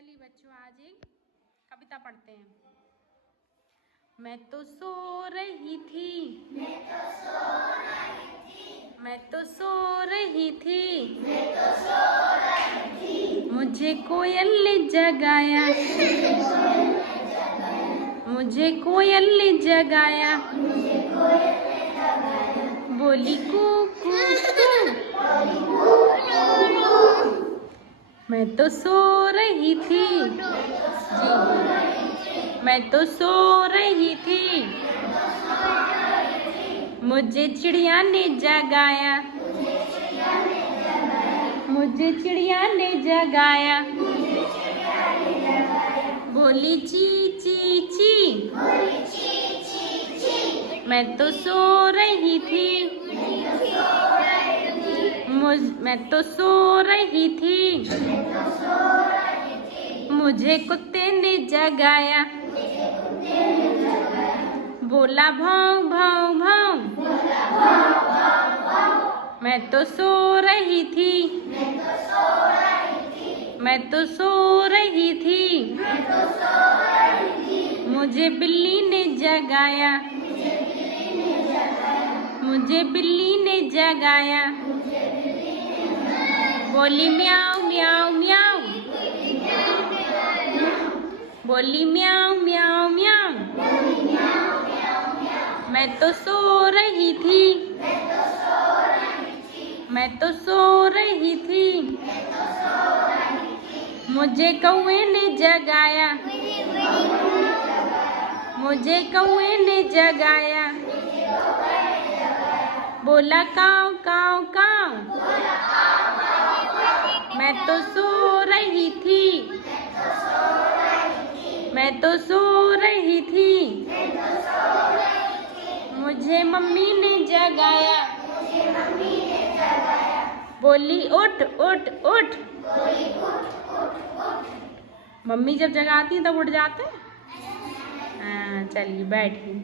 चलिए बच्चों, आज एक कविता पढ़ते हैं। मैं तो सो रही थी, मैं तो सो रही थी, मुझे कोयल ने जगाया, मुझे कोयल ने जगाया, बोली कू कू कू। मैं तो सो रही थी जी, मैं तो सो रही थी, मुझे चिड़िया ने जगाया, मुझे चिड़िया ने जगाया, बोली ची ची ची। मैं तो सो रही थी, मैं तो सो रही थी, मुझे कुत्ते ने जगाया, बोला भाव भाव भाव। मैं तो सो रही थी, मैं तो सो रही थी, मुझे बिल्ली ने जगाया, मुझे बिल्ली ने जगाया, बोली म्याऊ म्याऊ म्याऊ, बोली म्याऊ म्याऊ म्याऊ। मैं तो सो रही थी, मैं तो सो रही थी, मुझे कौवे ने जगाया, मुझे कौवे ने जगाया, बोला काव काव काव। मैं तो सो रही थी, मैं तो सो रही थी, मुझे मम्मी ने जगाया, बोली उठ उठ उठ। मम्मी जब जगाती तब उठ जाते हैं। हाँ चलिए बैठिए।